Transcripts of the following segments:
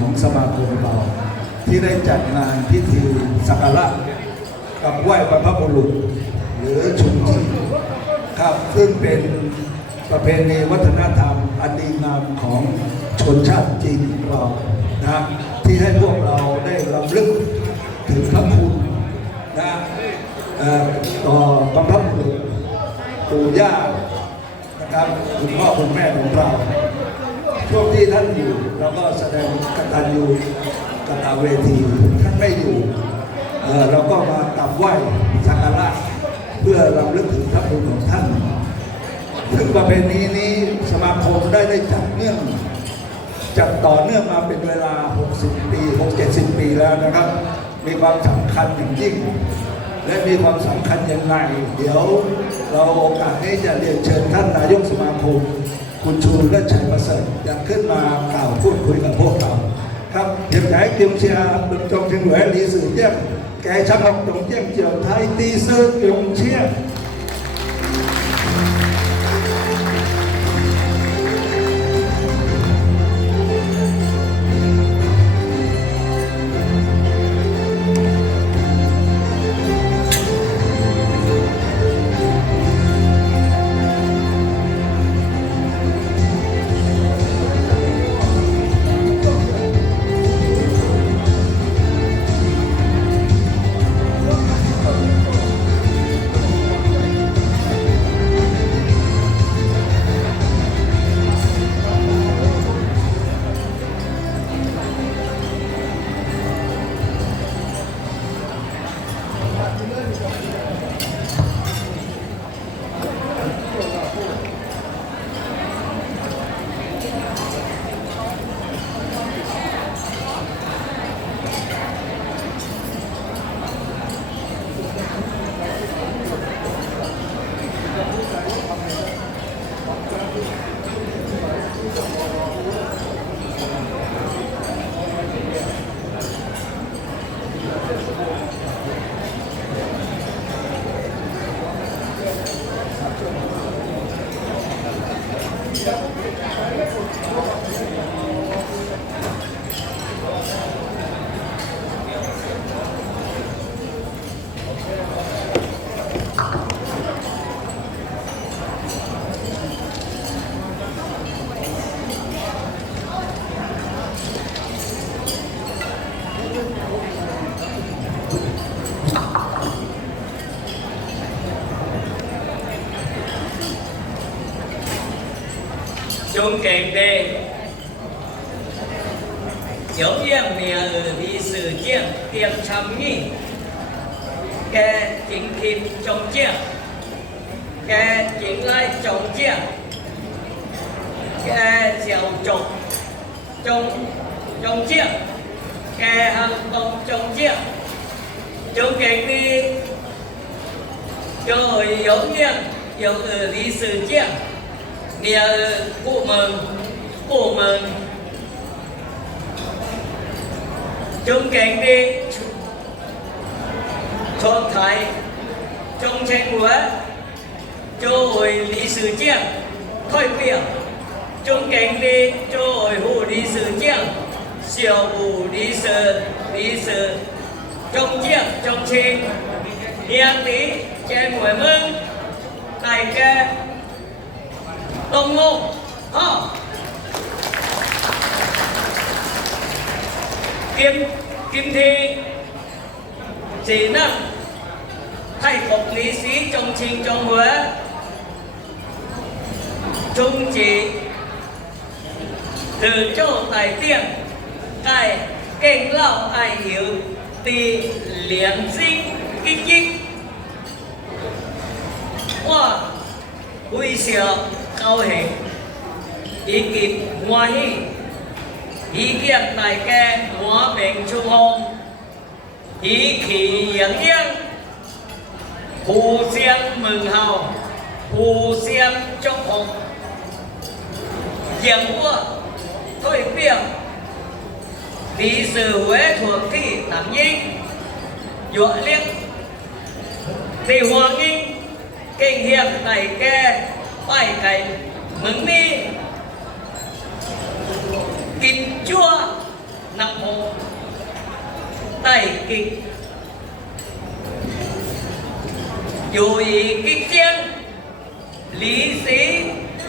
ของสมาคมเราที่ได้จัดงานพิธีสักการะกับไหว้บรรพบุรุษ หรือชุมชีครับซึ่งเป็นประเพณีวัฒนธรรมอันดีงามของชนชาติจีนเรานะที่ให้พวกเราได้รำลึกถึงพระคุณนะต่อบรรพบุรุษปู่ย่านะครับคุณพ่อคุณแม่ของเรา ช่วงที่ท่านอยู่เราก็แสดงกตัญญูกตาเวทีท่านไม่อยู่เราก็มากราบไหว้สักการะเพื่อรำลึกถึงพระคุณของท่านซึ่งประเพณีนี้สมาคมได้ได้จัดเนื่องจัดต่อเนื่องมาเป็นเวลา 60 ปี 6-70 ปีแล้วนะครับ มีความสำคัญอย่างยิ่ง และมีความสำคัญยังไงเดี๋ยวเราโอกาสนี้จะเรียนเชิญท่านนายกสมาคม คุณชูและชัยประเสริฐจะขึ้นมากล่าวพูดคุยกับพวกเรา ครับเตรียมไหนเรียมเชียร์บุญจงเชียงแหวนหลีสื่อเยี่แก่ชักหกจงเยี่ยมเจียวไทยตีซื้อจงเชียร์ 中间的有样名儿的事件点参与，嘅进行中奖，嘅进来中奖，嘅小众中中奖，嘅行动中奖，中间的有有样有儿的事件。 Nia cụ mừng, cụ mừng Chúng kèn đi. Chọn thái. Trong chen của Cho lý sử chiếc Thôi việc Chúng kèn đi Cho hù lý sử chiếc Siêu hù lý sử Lý sử. Trong chiếc Trong chen Nia tí Chen của mừng. Tài kê đồng ngô à, ờ. kim kim thi. Chỉ năng thay phục lý sĩ trong trình trong huế trung chỉ từ chỗ tài tiên cái kênh lão, ai hiểu tì liền sinh kích kích wow vui sướng cao hứng ý kiến hoa hi ý kiến đại ca hòa bình chung hồng ý khí yên yên hù xiên mừng hào hù xiên chúc hồng diễn vua thôi biếng lý sử huế thuộc thị tạm nhiên dọa liếc thì hoàng nghinh เก่งเฮียงไก่แก่ไป้ายไก่มึงนี่กินชั่วนักโมไต่กิกอยู่อีกิกเจียงลีสี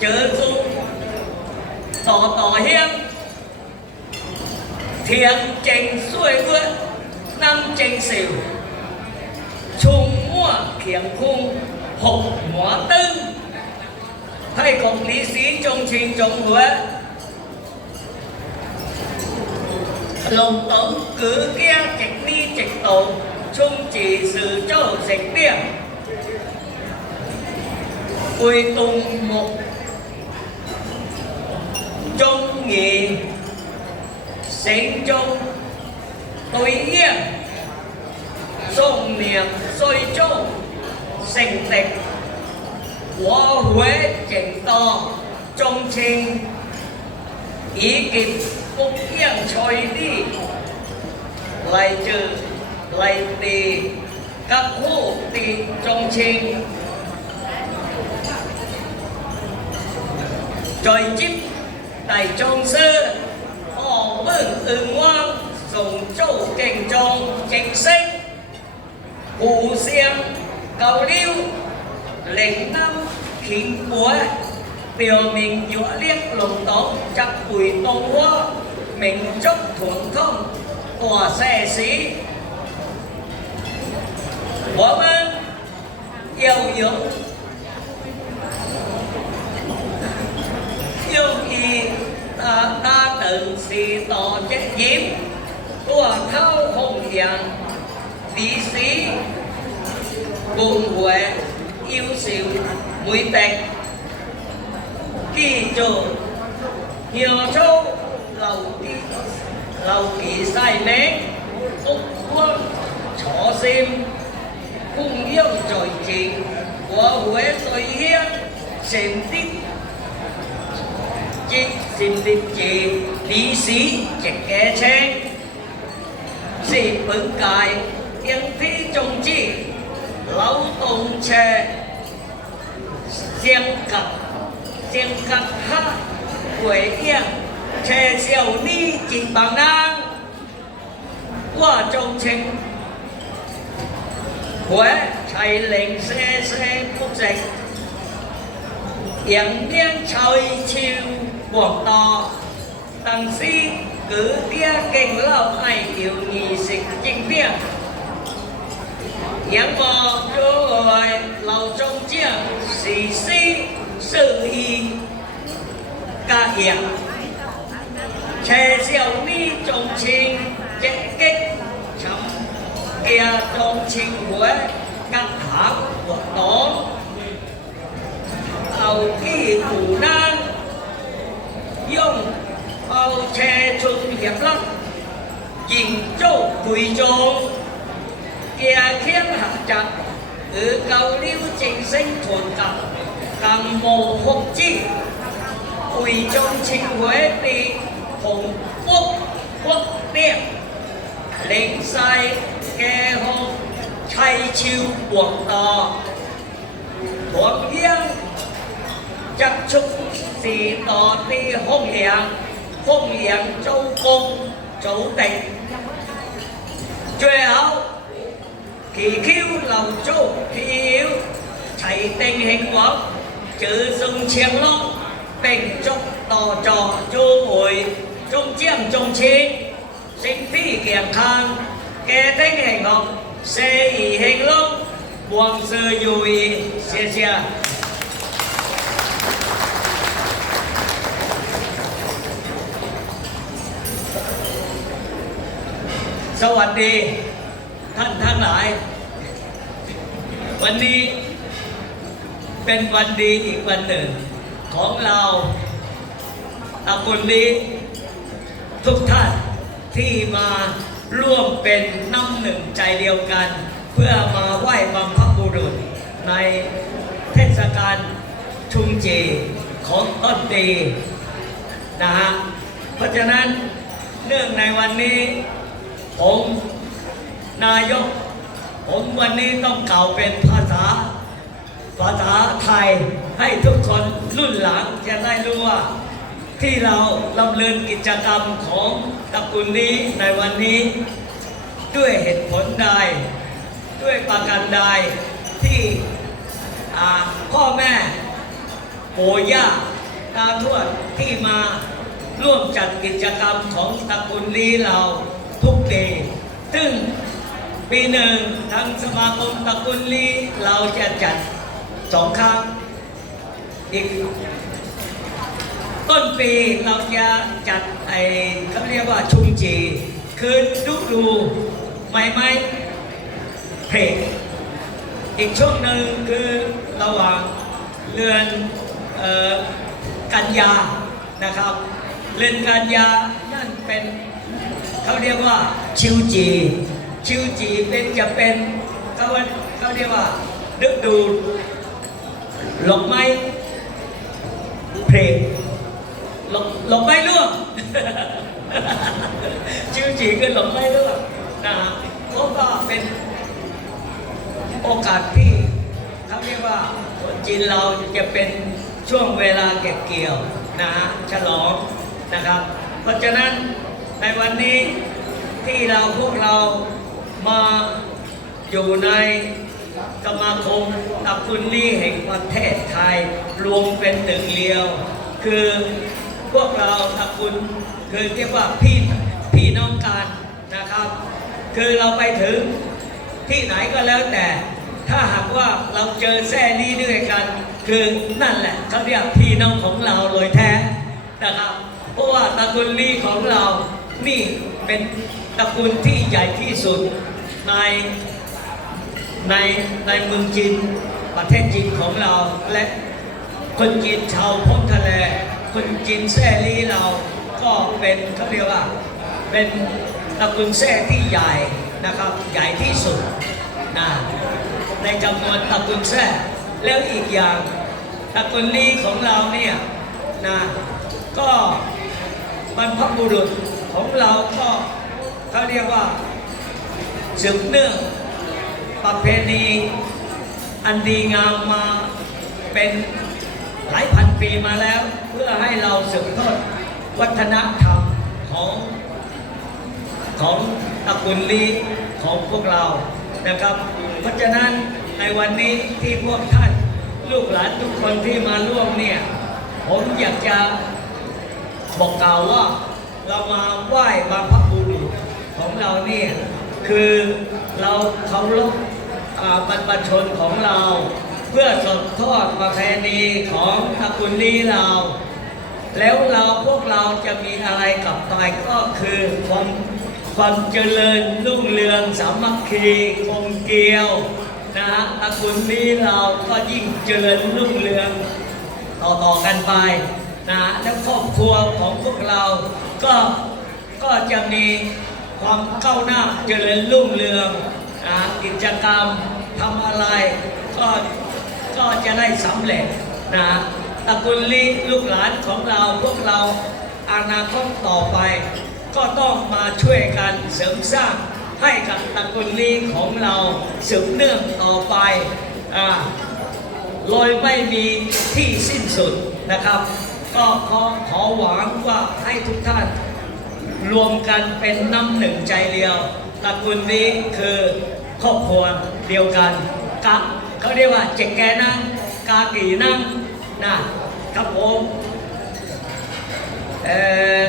เจอซุงต่อต่อเฮียงเทียงเจงสวยเวื่อนำเจงเสียวชุงมั่วเขียงคุ้ง hộp hóa tân thay cùng lý sĩ trong trình trong huế lồng tổng cứ kia trịch đi trịch tổ, chung chỉ sự châu dịch điểm. Quy tùng một trong nghề sinh trong tối yên. Sông niệm sôi trong 成力，我會勁多忠情，以及不應隨地嚟自嚟地 các khu tì trong trình trời chip tại trong sơ họ mừng ứng ngoan dùng châu kênh trong chính sách phù xiêm cầu đi lệnh tâm khiến cuối biểu mình giữa liếc lồng tống chắc bùi tô hoa mình chốc thuận không, của xe sĩ. Của bên vâng, yêu dụng yêu y ta ta từng xì tỏ chết nhiệm của thao không hiền lý sĩ cùng huệ. 優秀美敵，記住揚州留啲留其細名，屋光楚先，供應在前，我會對香成啲節成啲字歷史值嘅清，是本屆應非重之。Chè trẻ riêng cặp riêng cặp ha quế yên trẻ xiêu ni chỉ bằng năng qua trong chính. Quế chạy lệnh xe xe quốc dịch yên biên trời chiều quảng to tăng si cứ tia kinh lão ai yêu nhì xịt chính biên. Yang bò rồi lầu trong chiếc xì xì sự y ca hiệp. Chè xiao ni trong trình chạy kích chấm kia trong trình huế các tháng của đó Âu kỳ thủ năng dùng Âu chè chung hiệp lắm. Dình châu quỳ trùng kia khiến hạ chặt ở cầu lưu trình sinh thuần cặp. 能無福之，會將稱為被洪福國邊，令世嘅好齊朝國大，同樣則促時代的弘揚，弘揚祖國祖地，最後祈求留足，祈求齊定興旺。chữ dùng chiến long tình trong tò trò chô bụi trong chiêm trong chi sinh phi kiện khang kê tình hình học xe ý hình long buông sư dù ý xia xia สวัสดี ท่านทั้งหลาย วันนี้ เป็นวันดีอีกวันหนึ่ง ของเราตระกุลนี้ทุกท่านที่มาร่วมเป็นน้ำหนึ่งใจเดียวกัน เพื่อมาไหว้บัมพบุรุษ ในเทศกาลชุมเจของต้นปีนะฮะเพราะฉะนั้นเนื่องในวันนี้ ผมนายก ผมวันนี้ต้องกล่าวเป็นภาษา ภาษาไทยให้ทุกคนรุ่นหลังจะได้รู้ว่า ที่เราดำเนินกิจกรรมของตระกูลนี้ในวันนี้ ด้วยเหตุผลใด ด้วยประการใดที่พ่อแม่ปู่ย่าตาทวดที่มาร่วมจัดกิจกรรมของตระกูลลีเราทุกปีซึ่งปีหนึ่งทางสมาคมตระกูลลีเราจะจัด สองครั้ง อีก ต้นปีเราจะจัดไอเขาเรียกว่าชุมจี คือฤดูไม้ไม้เพลอีกช่วงหนึ่งคือระหว่างเดือนเอ่อกันยานะครับเดือนกันยานั่นเป็นเขาเรียกว่าชิวจี ชิวจีเป็นจะเป็นเขาว่าเขาเรียกว่าฤดู ดอกไม้เพลงหลบหลบไม่ร่วงชื่อจีคือหลบไม่ร่วงนะฮะเพราะว่าเป็นโอกาสที่เขาเรียกว่าคนจีนเราจะเป็นช่วงเวลาเก็บเกี่ยวนะฮะฉลองนะครับ เพราะฉะนั้นในวันนี้ที่เราพวกเรามาอยู่ใน สมาคมตระกุลลี่แห่งประเทศไทยรวมเป็นหนึ่งเดียว คือพวกเราตระกุลคือเรียกว่าพี่พี่น้องกันนะครับ คือเราไปถึงที่ไหนก็แล้วแต่ ถ้าหากว่าเราเจอแซ่นี้ด้วยกัน คือนั่นแหละเขาเรียกพี่น้องของเราเลยแท้นะครับ เพราะว่าตระกูลลี่ของเรานี่เป็นตระกูลที่ใหญ่ที่สุดใน ในในเมืองจีนประเทศจีนของเราและคนจีนชาวพ้นทะเล คนจีนแซ่ลีเราก็เป็นเขาเรียกว่าเป็นตระกูลแซ่ที่ใหญ่นะครับใหญ่ที่สุดนะในจำนวนตระกูลแซ่แล้วอีกอย่างตระกูลลีของเราเนี่ยนะก็บรรพบุรุษของเราก็เขาเรียกว่าสืบเนื่อง ประเพณีอันดีงามมาเป็นหลายพันปีมาแล้ว เพื่อให้เราสืบทอดวัฒนธรรมของของตระกูลลีของพวกเรานะครับ เพราะฉะนั้นในวันนี้ที่พวกท่านลูกหลานทุกคนที่มาร่วมเนี่ย ผมอยากจะบอกกล่าวว่าเรามาไหว้บรรพบุรุษของเราเนี่ย คือเราเคารพ บรรพชนของเรา เพื่อสดทอดประเพณีของตระกูลนี้เรา แล้วเราพวกเราจะมีอะไรกลับไปก็คือความความเจริญรุ่งเรืองสามัคคีคงเกลียวนะฮะตระกูลนี้เราก็ยิ่งเจริญรุ่งเรืองต่อต่อกันไปนะแล้วครอบครัวของพวกเราก็ก็จะมีความก้าวหน้าเจริญรุ่งเรือง นะกิจกรรมทำอะไรก็ก็จะได้สำเร็จนะตระกูลลีลูกหลานของเราพวกเราอนาคตต่อไป ก็ต้องมาช่วยกันเสริมสร้างให้กับตระกูลลีของเราสืบเนื่องต่อไปอ่าโดยไม่มีที่สิ้นสุดนะครับ ก็ขอขอหวังว่าให้ทุกท่านรวมกันเป็นน้ำหนึ่งใจเดียวตระกูลนี้คือ ครอบครัวเดียวกันกะเขาเรียกว่าเจ็กแกนั่งกากีนั่งนะครับผมเออ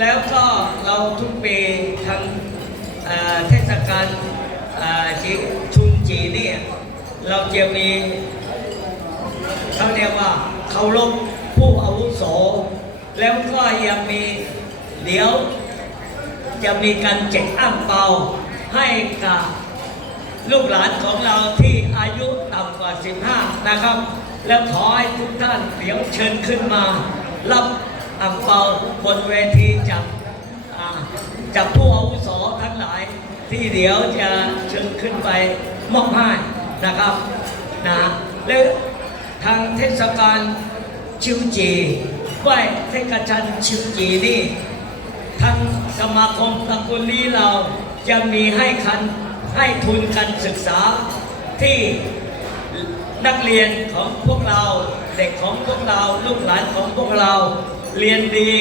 แล้วก็เราทุกปีทางเทศกาลจีชุนจีเนี่ยเราจะมีเขาเรียกว่าเคารพผู้อาวุโส แล้วก็ยังมีเดี๋ยวจะมีการแจกอ้างเปาให้กับ ลูกหลานของเราที่อายุต่ำกว่า 15 นะครับ แล้วขอให้ทุกท่านเดี๋ยวเชิญขึ้นมา รับอ่างเปาบนเวทีจากจากผู้อาวุโสทั้งหลายที่เดี๋ยวจะเชิญขึ้นไปมอบให้นะครับนะแล้วทางเทศกาลชิวจีไหวเทศกาลชิวจีนี่ทางสมาคมตระกูลนี้เราจะมีให้คัน ให้ทุนการศึกษาที่นักเรียนของพวกเราเด็กของพวกเราลูกหลานของพวกเราเรียนดี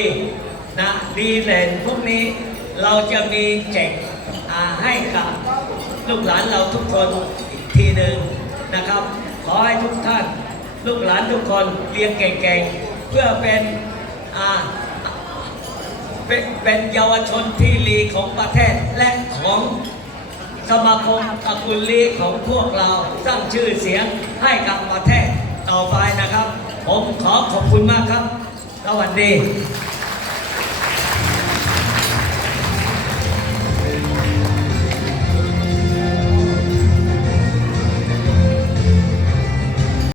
นะดีเด่นพวกนี้เราจะมีแจกให้กับลูกหลานเราทุกคนอีกทีหนึ่งนะครับ ขอให้ทุกท่าน ลูกหลานทุกคนเรียนเก่งๆ เพื่อเป็นเป็นเยาวชนที่ดีของประเทศและของ สมาคมตะกุลลีของพวกเราสร้างชื่อเสียงให้กับประเทศต่อไปนะครับ ผมขอขอบคุณมากครับ สวัสดี